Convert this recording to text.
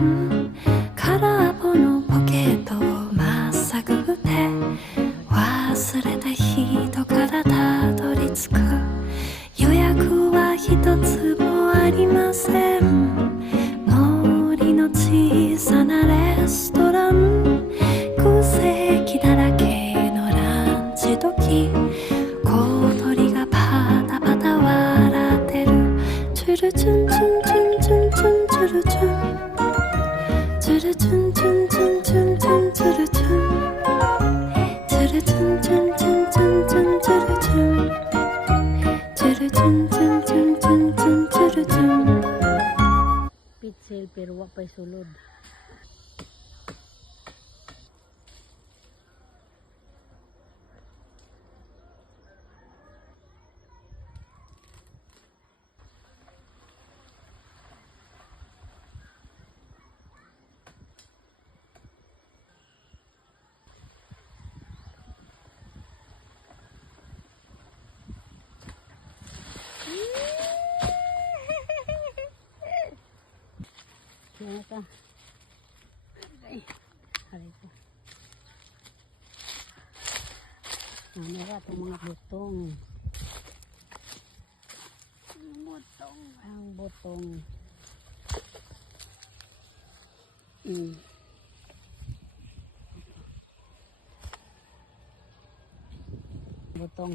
間空っぽのポケットをまっさぐって忘れた人からたどり着く予約は一つもありません森の小さなレストラン空席だらけのランチ時小鳥がパタパタ笑ってるチュルチュンチュンチュンチュンチュンチュルチュンチュルチュンチュンチュンチュンチュンチュルチュンチュルチュンチュンチュンチュンチュンチュルチュンチュルチュンチュンチュンチュンチュンチュルチュンPitsil pero wa pa'y sulod. Kaya ka. Ay, hari ko. Namara itong mga butong. Ang butong. Butong.